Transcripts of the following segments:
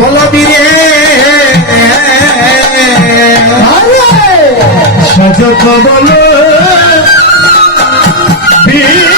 বলো নি রে। সজত বলো। সজত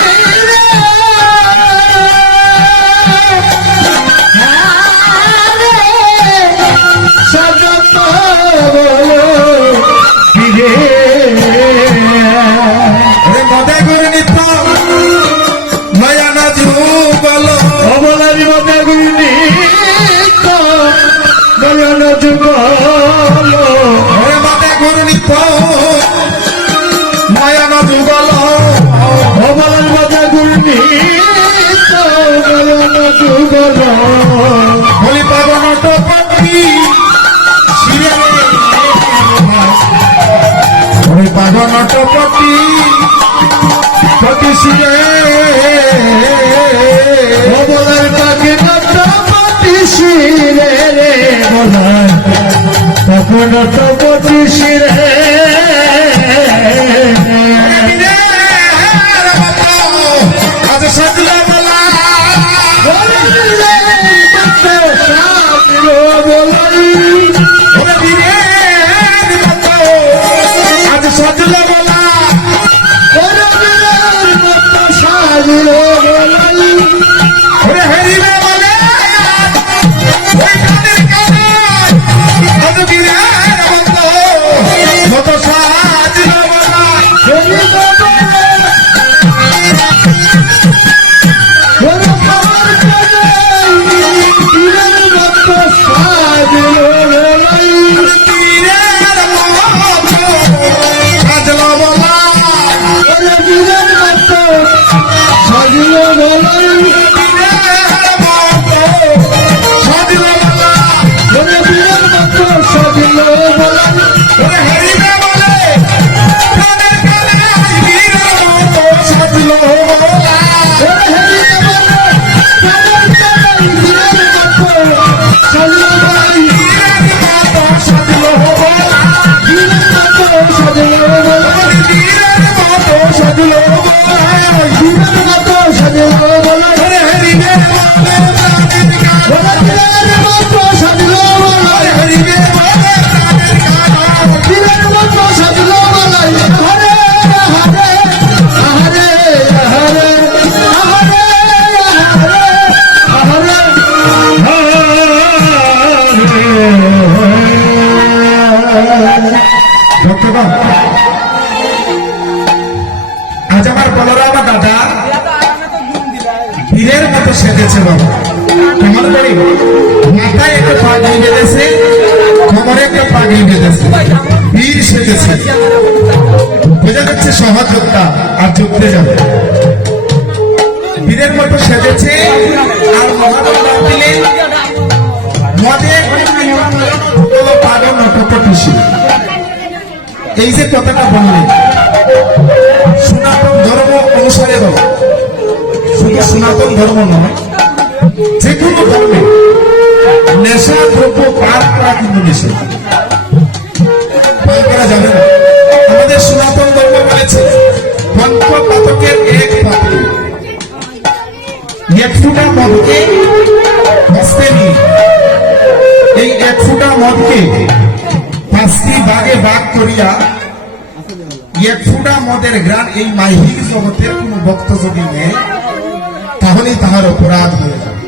ওরে পাবন তো পাখি পতি শিরে অবলার তাকে নটপতি রে বলার তখন আজ বলা। বলরাম মতো সেজেছে বাবা। কেমন করি মাথায় একটা পাগড়ি বেঁধেছে, কোমরে একটা পাগড়ি বেঁধেছে বীর সেজেছে। বোঝা যাচ্ছে সহযোদ্ধা আর যুদ্ধে যাবে। বীরের মতো সেজেছে, আর মহাদেব দিলেন মদে পাগল নটপটিসী এই যে কথাটা বললেন ধর্ম অনুসারে দাও শুধু সনাতন ধর্ম নয় যে কোনো ধর্মে নেশা, দ্রব্য পার করা কিন্তু করা যাবে না। আমাদের সনাতন ধর্ম বলেছে পঞ্চ পাতকের এক পাত্র। এক ফুটা মদকে হস্তে নিয়ে। এই এক ফুটা মদকে পাঁচটি ভাগে ভাগ করিয়া ফুটা মদের গ্রান এই মাহিক জগতের কোন ভক্ত যদি নেয়, তাহলেই তাহার অপরাধ হয়ে যাবে।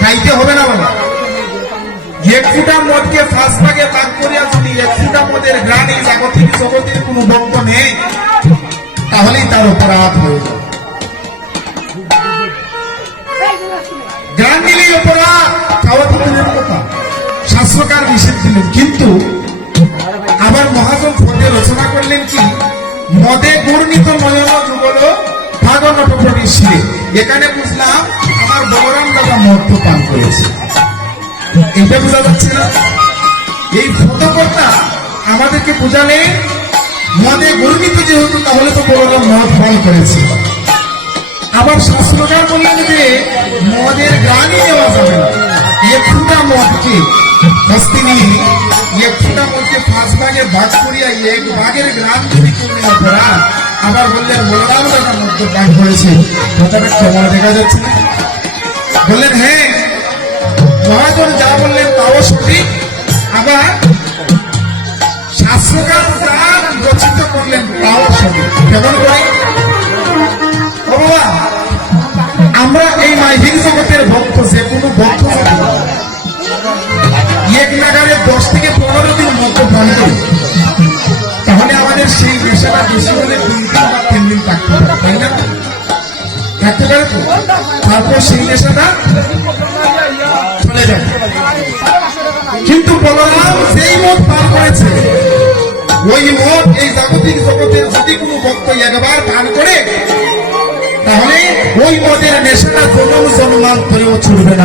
খাইতে হবে না বাবা। এক ফুটা মদকে পাঁচ ভাগে ভাগ করিয়া যদি এক ফুটা মদের গ্রান এই জাগতিক জগতের কোন ভক্ত নেই তাহলেই তার অপরাধ হয়ে যাবে। গান নিলেই অপরাধ খাওয়া তো কথা। শাস্ত্রকার নিষেধ দিলেন, কিন্তু আবার মহাজন ফতে রচনা করলেন কি? মদে গুর্ণিত নয়ন যুগল ভাগ নটপটি এখানে বুঝলাম আমার বলরাম দাদা মদ্য পান করেছে। এটা বোঝা যাচ্ছে না? এই ফটোকর্তা আমাদেরকে বোঝালে, মদে গর্বিত যেহেতু, তাহলে তো বলরাম মদ পান করেছে। আবার শাস্ত্রকার বললেন যে, মদের গানই নেওয়া যাবে না। এক ফুটা মদকে হস্তে নিয়ে মদকে পাঁচ ভাগে ভাগ করিয়া এক ভাগের গ্রাম যদি কেউ আবার বললেন বলরাম দাদা মদ্য পান করেছে কথাটা দেখা যাচ্ছে? বললেন হ্যাঁ মহাজন যা বললেন তাও সঠিক, আবার রচিত করলেন তাও সঠিক। কেমন করে? আমরা এই মাইভিক জগতের ভক্ত, যে কোনো ভক্ত এক নাগারে দশ থেকে পনেরো দিন পান করি তাহলে আমাদের সেই নেশাটা বেশি হলে দুই দিন বা তিন দিন থাকতে পারে, তাই না? থাকতে পারে তো? তারপর সেই নেশাটা চলে যাবে। কিন্তু বলরাম সেই মত পান করেছে, ওই মত এই জাগতিক জগতের যদি কোনো ভক্ত একবার পান করে, তাহলে ওই মদের নেশাটা জনম জন্মান্তরেও ছুটবে না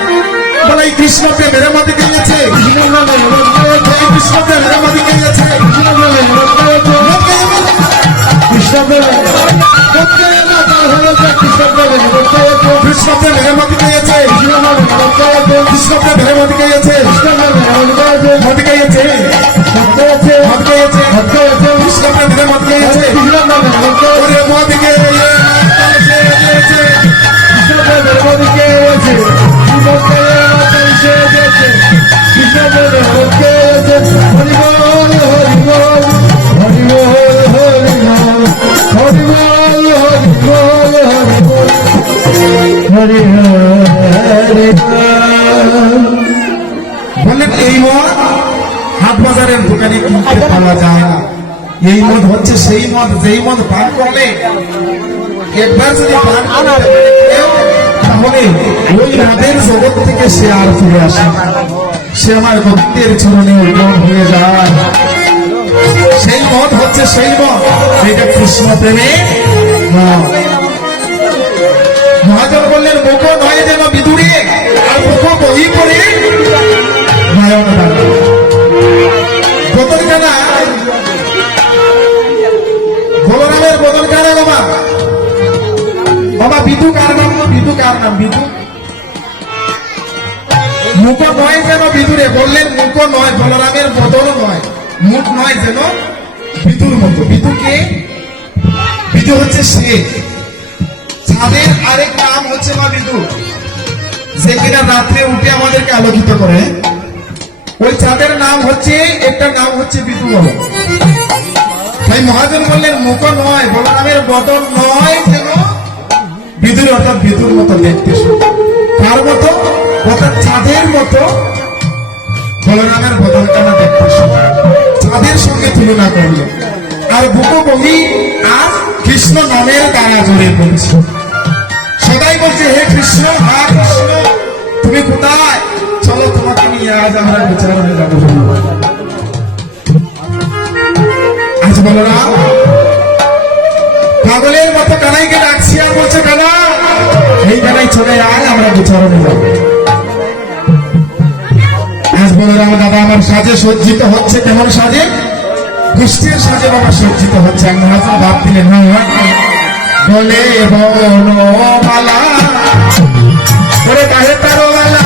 বলে এই কৃষ্ণ প্রেমের মধ্যে গিয়েছে এই কৃষ্ণ প্রেমের মধ্যে গিয়েছে মদ খেয়ে মদ- কৃষ্ণ প্রেমের মধ্যে গিয়েছে মধ্যে গিয়েছে মদ গিয়েছে মদ গিয়েছে কৃষ্ণ প্রেমের মদ গিয়েছে ওরে মদ হরি হরি বললেন এই মদ হাট বাজারের দোকানে কিনতে পাওয়া যায় না। এই মদ হচ্ছে সেই মদ, যেই মদ পান করলে একবার যদি তাহলে ওই মদের জগৎ থেকে সে আর ফিরে আসে। সে আমার ভক্তের চরণে অর্পণ হয়ে যায়। সেই মদ হচ্ছে সেই মদ এটা কৃষ্ণ প্রেমে মদ। বহি পড়ে নয়ন দাঁড়া বদল কানা বলরামের বাবা। বাবা, বিদু কার নাম? বিদু কার নাম? বিদু? মুখ নয় যেন বিদুরে বললেন মুখ নয় বলরামের বদল নয়। মুখ নয় যেন বিদুর মতো। বিদুকে বিদু হচ্ছে সে। ছাদের আরেক নাম হচ্ছে মা বিদু। যে কিনা রাত্রে উঠে আমাদেরকে আলোকিত করে, ওই চাঁদের নাম হচ্ছে, একটা নাম হচ্ছে বলো তাই মহাজন বললেন মুখ নয়, বলরামের বদল নয় যেন বিদুর অর্থাৎ বিদুর মতো দেখতে কার মতো, অর্থাৎ চাঁদের মতো বলরামের বদলটা না দেখতে চাঁদের সঙ্গে তুলনা করল। আর বুকো বহি আজ কৃষ্ণ নামের দ্বারা জড়ে পড়ছে সদাই বলছে, হে কৃষ্ণ, হা কৃষ্ণ, তুমি কোথায়? চলো, তোমাকে নিয়ে আজ আমরা বিচারণে যাব। আজ বলো না, পাগলের মতো কানাইকে ডাকছি আর বলছে, কানা, এই কানাই চলে আয়, আমরা বিচারণে যাব। আজ বলো রাম দাদা আমার সাজে সজ্জিত হচ্ছে কেমন সাজে? কুষ্টির সাজে বাবা সজ্জিত হচ্ছে মহাজন ভাব দিলেন হ্যাঁ বলে। বনমালা ওরে কাহে তারো মালা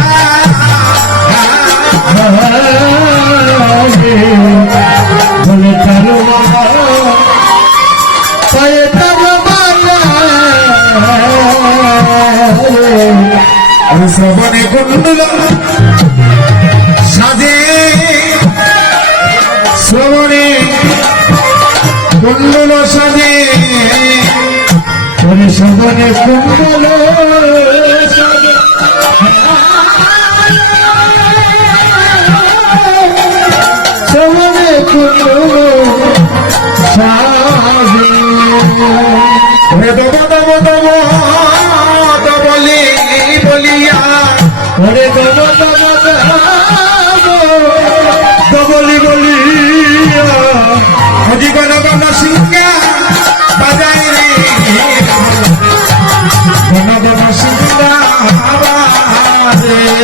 বলে তারো পায়ে তারো আমি শ্রবণে কুণ্ডল ওরে কুম্বল সবনে কুম্বল সাজে ওরে দব দব দব দবলি বলিয়া ওরে দব দব দবলি বলিয়া হজি গণ গণ সিংহা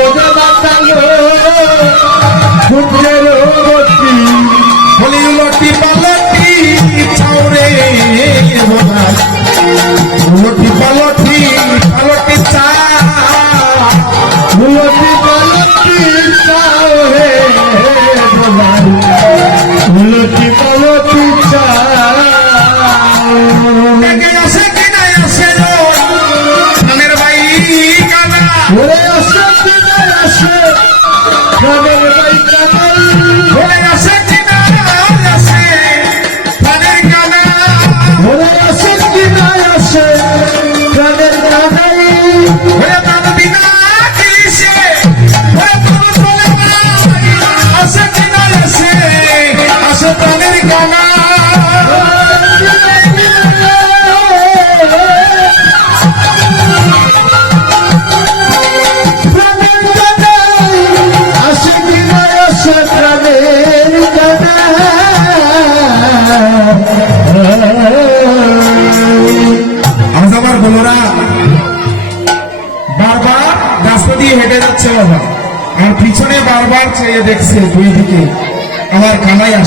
ওরে মজা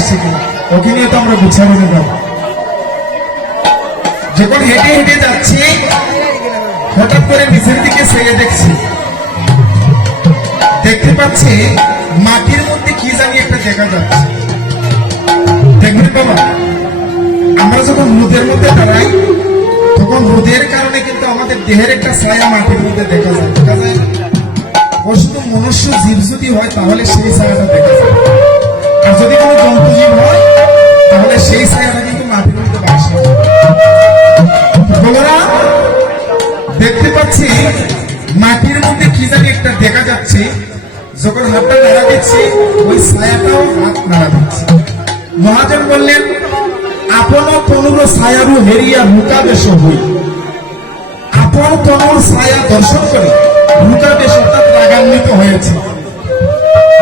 আসছে ওকে নিয়ে তো আমরা গুছাবো না যখন হেঁটে হেঁটে যাচ্ছি, হঠাৎ করে নিচের দিকে চেয়ে দেখছি। দেখতে পাচ্ছি মাটির মধ্যে কি জানি একটা দেখা যাচ্ছে। দেখবেন বাবা, আমরা যখন রোদের মধ্যে দাঁড়াই, তখন রোদের কারণে কিন্তু আমাদের দেহের একটা ছায়া মাটির মধ্যে দেখা যায়। দেখা যায়? ও শুধু মনুষ্য জীব যদি হয়, তাহলে সেই ছায়াটা দেখা যায়। আর যদি কোনো জন্তু হয়, তাহলে সেই ছায়াটা কিন্তু মাটির মধ্যে বাস করে। দেখতে পাচ্ছি মাটির মধ্যে কি জানি একটা দেখা যাচ্ছে। যখন হাতটা নাড়া দিচ্ছি, ওই ছায়াটাও হাত নাড়া দিচ্ছে। মহাজন বললেন, আপন তনুর ছায়ারু হেরিয়া মুকাবেশ হই। আপন তনুর ছায়া দর্শন করে। মুকাবেশ অর্থাৎ রাগান্বিত হয়েছে।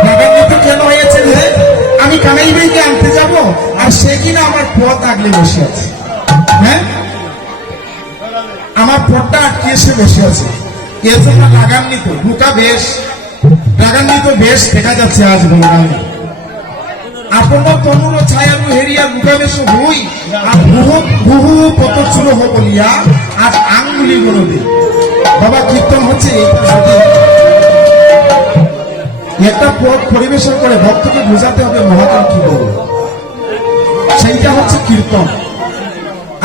রাগান্বিত কেন হয়েছে যে আমি কানাই ভাইকে আনতে যাব আর সে কিনা আমার পথ আগলে বসে আছে। হ্যাঁ? আমার পথটা আটকে এসে বসে আছে। এর জন্য রাগান্বিত মুকা বেশ, রাগান্বিত বেশ দেখা যাচ্ছে আজ বলরাম আপন তনুর ছায়ারু হেরিয়া হই আর বহু বহু আঙ্গুলি গণবে বাবা, কীর্তন হচ্ছে যদি একটা পথ পরিবেশন করে ভক্তকে বোঝাতে হবে মহাজন কি সেইটা হচ্ছে কীর্তন।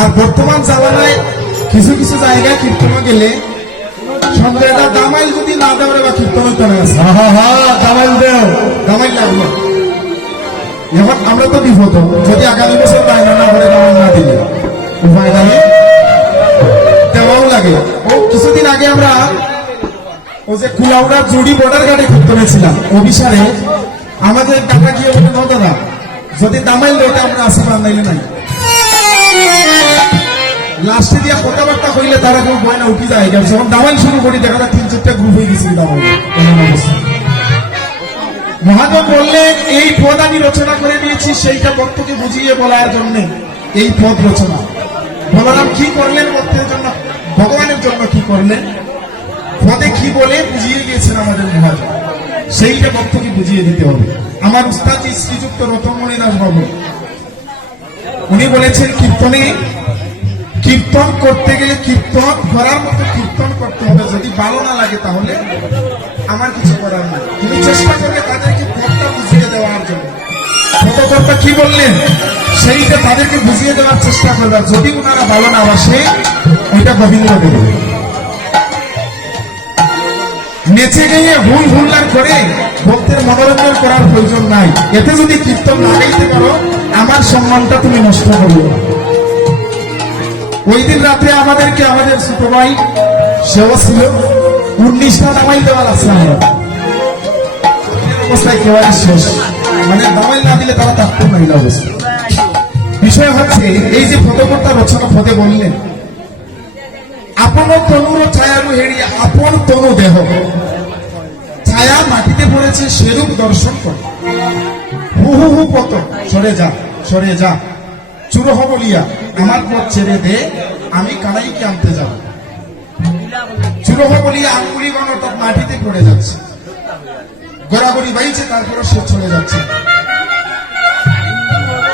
আর বর্তমান জামানায় কিছু কিছু জায়গায় কীর্তনে গেলে সন্দেহটা দামাইল যদি না দেওয়ার বা কীর্তন করে আছে। আহা হা কামাল দেও। দামাইল লাগল এখন আমরা তো বিপদ যদি আগামী বছর বায়না না করে দাম না দিলে। উপায় নাই দেওয়াও লাগে। ও কিছুদিন আগে আমরা ও যে কুলাউড়া, জুড়ি বর্ডার করেছিলাম অভিসারে আমাদের টাকা গিয়ে বলে দাদা। যদি দামাইল আমরা নাই। লাস্টে কথাবার্তা তারা গয়না যায়। যখন দামাইল শুরু করি, দেখা যায় তিন চারটা গ্রুপ হয়ে গেছিল দামাইল অবস্থা। বললেন, এই পদ আমি রচনা করে দিয়েছি, সেইটা ভক্তকে বুঝিয়ে বলার জন্য। এই পদ রচনা। বলরাম কি করলেন? ভক্তের জন্য ভগবানের জন্য কি করলেন? পদে কি বলে বুঝিয়ে গিয়েছেন আমাদের মহাজন? সেইটা ভক্তকে বুঝিয়ে দিতে হবে। আমার উস্তাদ শ্রীযুক্ত রতনমণি দাস বাবু উনি বলেছেন, কীর্তনে, কীর্তন করতে গেলে কীর্তন করার মতো কীর্তন করতে হবে। যদি ভালো না লাগে তাহলে আমার কিছু করার নাই। তুমি চেষ্টা করবে তাদেরকে পথটা বুঝিয়ে দেওয়ার জন্য। পথকর্তা কি বললেন? সেইটা তাদেরকে বুঝিয়ে দেওয়ার চেষ্টা করবে। যদি ওনারা ভালো না বাসে, ওইটা গোবিন্দ দেবে নেচে গিয়ে ভুল ভুললার করে ভক্তের মনোরঞ্জন করার প্রয়োজন নাই। এতে যদি কীর্তন না গাইতে পারো, আমার সম্মানটা তুমি নষ্ট করবে ওই দিন রাত্রে আমাদেরকে আমাদের ছোট ভাই সেও ছিল, উনিশটা দামাইল দেওয়া লাগছে আমরা অবস্থায় কেবারে শেষ। মানে দামাই না দিলে তারা থাকতো না এই অবস্থা বিষয় হচ্ছে, এই যে ফটোকর্তা রচনা পদে বললেন, আপন তনুর ছায়ারু হেরি আপন তনু দেহ। ছায়া মাটিতে পড়েছে, সেরূপ দর্শন করে। হু হু হু, পত, সরে যা সরে যা। চুরহ বলিয়া আমার পথ ছেড়ে দে, আমি কানাইকে আনতে যাব। আঙ্গুলি মাটিতে পড়ে যাচ্ছে। বাইছে তারপরে সে চলে যাচ্ছে।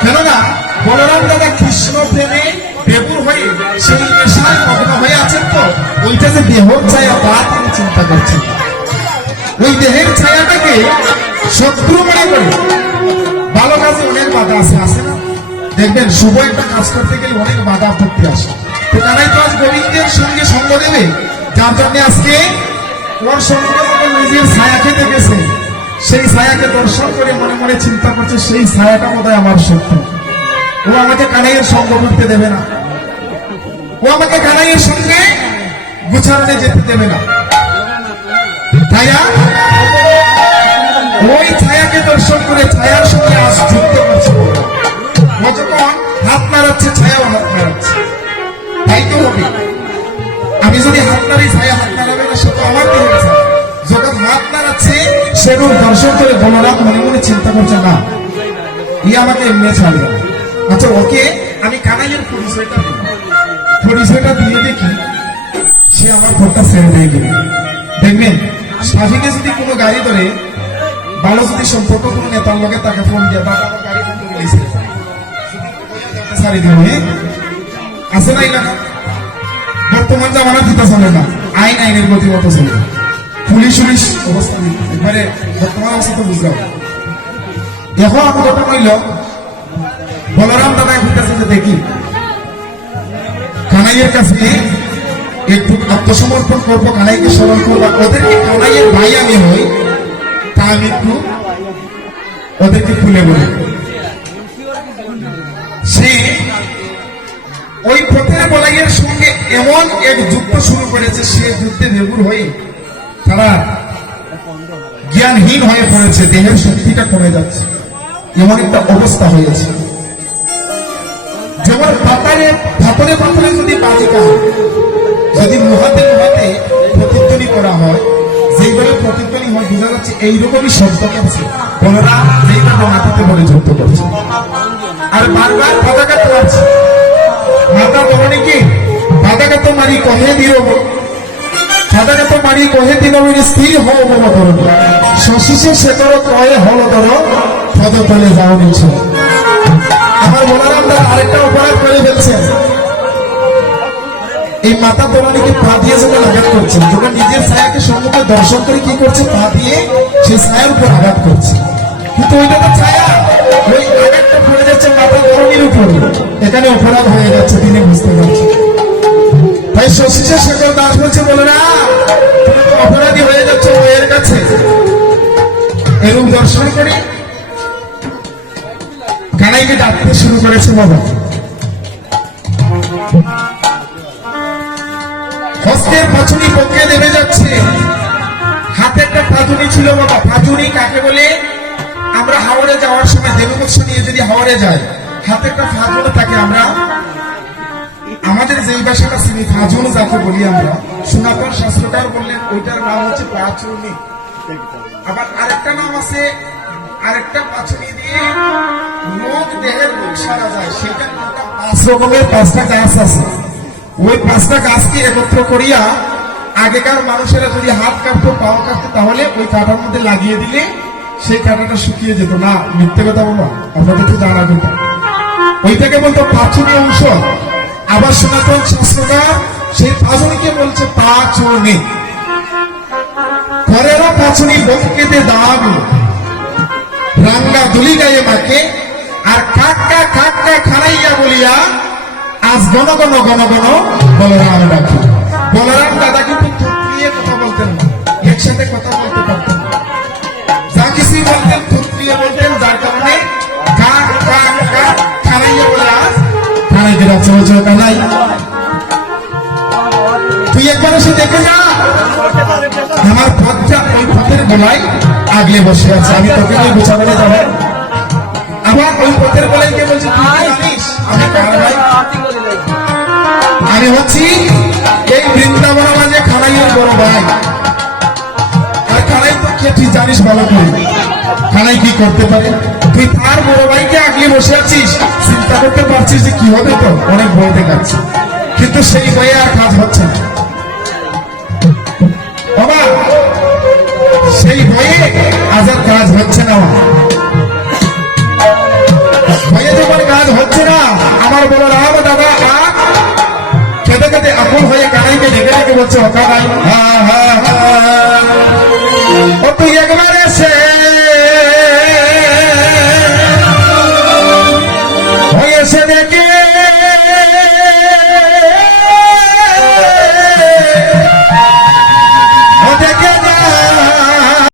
কেননা, বলরাম দাদা কৃষ্ণ প্রেমে বেপুর হয়ে সেই নেশায় মগ্ন হয়ে আছেন তো ওইটা যে দেহর ছায়া তা তিনি চিন্তা করছেন ওই দেহের ছায়াটাকে শত্রু মনে করে। ভালো কাজে অনেক বাধা আছে আছে না? দেখবেন, শুভ একটা কাজ করতে গেলে অনেক বাধা আপত্তি আসে। তো তারাই তো আজ গোবিন্দের সঙ্গে সঙ্গ দেবে। যার জন্য আজকে ওর সঙ্গে নিজের ছায়াকে দেখেছে। সেই ছায়াকে দর্শন করে মনে মনে চিন্তা করছে, সেই ছায়াটা বোধহয় আমার সত্য ও আমাকে কানাইয়ের সঙ্গ করতে দেবে না। ও আমাকে কানাইয়ের সঙ্গে গুছারণে যেতে দেবে না। ছায়া? ওই ছায়াকে দর্শন করে ছায়ার সঙ্গে আজ যুক্ত করছে। যখন হাত নাড়াচ্ছে, ছায়াও হাত নাড়াচ্ছে। তাই তো হবে। আমি যদি হাত নাড়ি, ছায়া হাত নাড়াবে না, সে তো আমার দেহের ছায়া। যখন হাত নাড়াচ্ছে সেরূপ দর্শন করে বলরাম মনে মনে চিন্তা করছে, না ই আমাকে এমনি ছাড়বে আচ্ছা ওকে, আমি কানাইয়ের পরিচয়টা দিই। পরিচয়টা দিয়ে দেখি, সে আমার ঘরটা ছেড়ে দিয়ে দেখবেন স্বাধীনে যদি কোনো গাড়ি ধরে ভালো যদি সম্পর্ক কোনো নেতার লগে তাকে ফোন দিয়ে দাদা আমার গাড়ি না। বর্তমান জামানার পিতা চলে না। আইন আইনের চলে। পুলিশ অবস্থা বর্তমান অবস্থা তো বুঝলাম। এখন আমার কথা কইল বলরাম দাদা দেখি। কানাইয়ের কাছে একটু আত্মসমর্পণ করব, কানাইকে স্মরণ করব। ওদেরকে কানাইয়ের ভাই আমি হই, তা আমি একটু ওদেরকে খুলে বলি। সে ওই পথের বলাইয়ের সঙ্গে এমন এক যুদ্ধ শুরু করেছে, সে যুদ্ধে বেগুর হয়ে তারা জ্ঞানহীন হয়ে পড়েছে, দেহের শক্তিটা কমে যাচ্ছে, এমন একটা অবস্থা হয়েছে। যেমন পাতারে পাথরে পাথরে যদি বাজিকা যদি মুহাতে মুহাতে প্রতিধ্বনি করা হয়, যেইভাবে প্রতিধ্বনি হয়, বোঝা যাচ্ছে এইরকমই শব্দ করছে বলরা যেইভাবে মাটিতে বলে যুদ্ধ করছে। আর বারবার পতাকা মারছে মাতা বলনি কি? পতাকা তো মারি কহে দিও পতাকা তো মারি কহে দিল স্থির হও মম ধরন শশীষে করো কয়ে হল ধর পদ তলে যাও নিচ্ছে আমার বলারাম দাদা আরেকটা অপরাধ করে ফেলছেন এই মাতা তোরানিকে পা দিয়ে যেন আঘাত করছে তোরা নিজের ছায়াকে সম্মুখে দর্শন করে কি করছে? পা দিয়ে সেই ছায়ার উপর আঘাত করছে। কিন্তু ওইটা তো ছায়া। ওই আঘাতটা পড়ে যাচ্ছে মাতা ধরনির উপর। এখানে অপরাধ হয়ে যাচ্ছে, তিনি বুঝতে পারছেন। তাই শশীষের শেখর দাস বলছে, বলে না অপরাধী হয়ে যাচ্ছ বইয়ের কাছে। এরূপ দর্শন করি কানাইকে ডাকতে শুরু করেছে বাবা। হস্তের পাচুনি পক্ষে নেমে যাচ্ছে। হাতে একটা ছিল বাবা। পাজুনি কাকে বলে? আমরা হাওড়ে যাওয়ার সময় দেববৎস নিয়ে যদি হাওড়ে যাই, হাতে একটা থাকে আমরা, আমাদের যেই ভাষাটা চিনি ফাজুন যাকে বলি আমরা সনাতন শাস্ত্রকার বললেন, ওইটার নাম হচ্ছে পাচুনি। আবার আরেকটা নাম আছে, আরেকটা পাচুনি দিয়ে লোক দেহের রোগ সারা যায়। সেটা পাঁচ রকমের পাঁচটা গাছ আছে। ওই পাঁচটা গাছকে একত্র করিয়া আগেকার মানুষেরা যদি হাত কাটতো, পাও কাটতো, তাহলে ওই কাটার মধ্যে লাগিয়ে দিলে সেই কাটাটা শুকিয়ে যেত। না, মিথ্যে কথা বলো আপনাদের তো জানা কথা ওইটাকে বলতো পাচুনি ঔষধ। আবার সনাতন শাস্ত্রকার সেই পাচুনিকে বলছে পাচুনি ঘরেরও পাচুনি বকেতে দাম রাঙ্গা দুলি গায়ে মাকে আর কাকা কাকা খানাইয়া বলিয়া আজ গণ গণ গণ গণ, বলরাম ডাকি বলরাম দাদা কিন্তু থুতরিয়ে কথা বলতেন। না একসাথে কথা বলতে পারতেন। না যা কিছু বলতেন থুতরিয়ে বলতেন, যার কারণে তুই একবার দেখে যা। আমার পথটা ওই পথের গোলায় আগলে বসে আছে। আমি আবার ওই পথের বলছে আমি হচ্ছি, এই বৃন্দাবন মাঝে খানাইয়ের বড় ভাই। আর খানাই তো তুই জানিস ভালো করে খানাই কি করতে পারে? তুই তার বড় ভাইকে আগলে বসে আছিস, চিন্তা করতে পারছিস যে কি হবে তো? অনেক বই দেখাচ্ছে। কিন্তু সেই বইয়ে আর কাজ হচ্ছে না। বাবা, সেই বইয়ে আজ আর কাজ হচ্ছে না। বইয়ে যখন কাজ হচ্ছে না। আবার বলো রাম দাদা খেতে খেতে আকুল হয়ে কানাইকে ডেকে ডেকে বলছে, ও কানাই ও তুই একবার এসে হয়ে দেখে